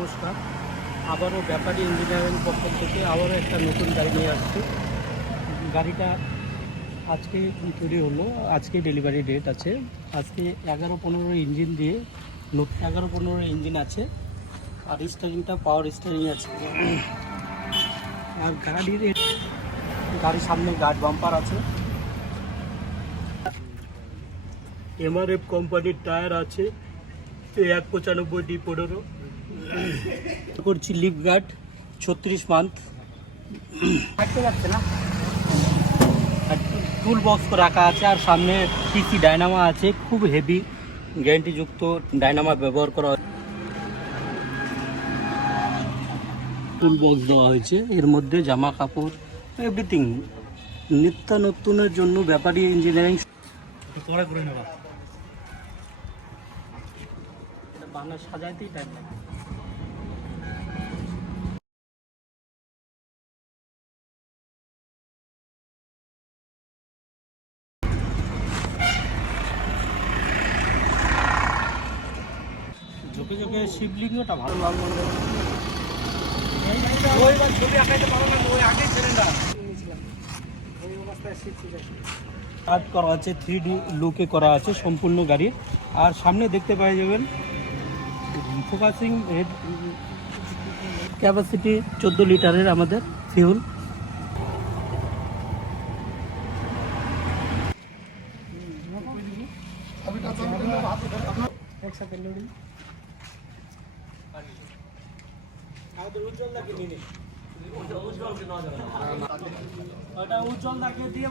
নমস্কার। আবারও ব্যাপারী ইঞ্জিনিয়ারিং পক্ষ থেকে আবারও একটা নতুন গাড়ি নিয়ে আসছি। গাড়িটা আজকে তৈরি হলো, আজকে ডেলিভারি ডেট আছে। আজকে 11-15 ইঞ্জিন দিয়ে, নতুন 11-15 ইঞ্জিন আছে। আর স্টিয়ারিংটা পাওয়ার স্টিয়ারিং আছে। আর গাড়ির সামনে গার্ড বাম্পার আছে। এমআরএফ কোম্পানির টায়ার আছে 195D15 করছি। লিপ গার্ড 36 মান্থ হাঁটতে যাচ্ছে না। টুল বক্স রাখা আছে আর সামনে পিসি ডায়নামা আছে, খুব হেভি গ্যারান্টিযুক্ত ডায়নামা ব্যবহার করা হয়। টুল বক্স দেওয়া হয়েছে, এর মধ্যে জামা কাপড় এভরিথিং নিত্য নতুনের জন্য ব্যাপারী ইঞ্জিনিয়ারিং করে নেওয়া। বাংলা সাজাইতেই টাইম লাগে। ঝুঁকে ঝুঁকে শিবলিঙ্গটা ভালো লাগলো। কাজ করা আছে, 3D লুকে করা আছে সম্পূর্ণ গাড়ির। আর সামনে দেখতে পাই যাবেন ফোকাসিং হেড, ক্যাপাসিটি 14 লিটারের আমাদের ফিউল। উজ্জ্বল দিয়ে